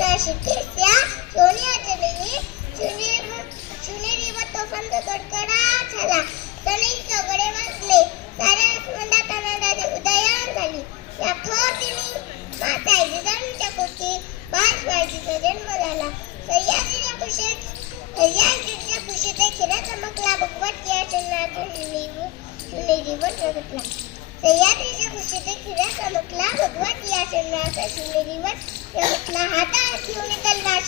शिकेच्या सोनिया चंद्रनी शिवनेरीवर तोफांचा कडकडाट झाला. सनईचे गडे वाजले. साऱ्या आसमंतात आनंदाची उदयान झाली. या थोर दिनी माता जिजाऊंच्या कोटी बाळशास्त्रीचा जन्म झाला. सह्याद्रीच्या कुशीत एक हिरा चमकला. भगवत या चंद्रातून शिवनेरीवर प्रगटला. सह्याद्रीच्या कुशीत एक हिरा चमकला. भगवत या चंद्राचा शिवनेरीवर प्रगटला. हातात घेऊन तलवार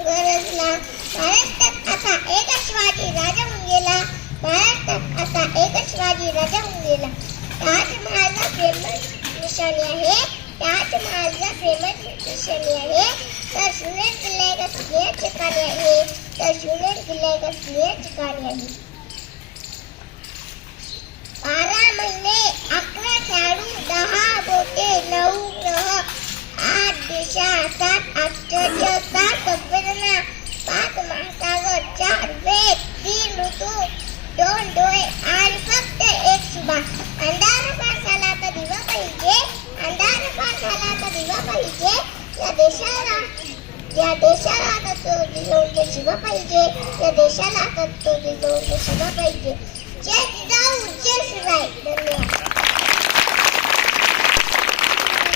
गरजला. महाराष्ट्रात आता एकच शिवाजी राजा होऊन गेला. महाराष्ट्रात आता एकच शिवाजी राजा होऊन गेला. ताजमहालला प्रेमच निशाणी आहे. ताजमहालला प्रेमच निशाणी आहे. तर शिवनेर किल्ला एका स्त्रिया ठिकाणी आहे. तर शिवनेर किल्ला एका स्त्रिया ठिकाणी आहे. 12 महिने 11 खेळाडू 10 बोटे 9 ग्रह 8 दिशा 7 आश्चर्य 7 संवेदना 5 महासागर 4 वेद 3 ऋतू 2 डोळे आणि फक्त एक शुभा. अंधार पार झाला तर दिवा पाहिजे. अंधार पार झाला तर दिवा पाहिजे. या देशाला आता तो जिजाऊंचा शिवा पाहिजे. या देशाला आता तो जिजाऊंचा शिवा पाहिजे.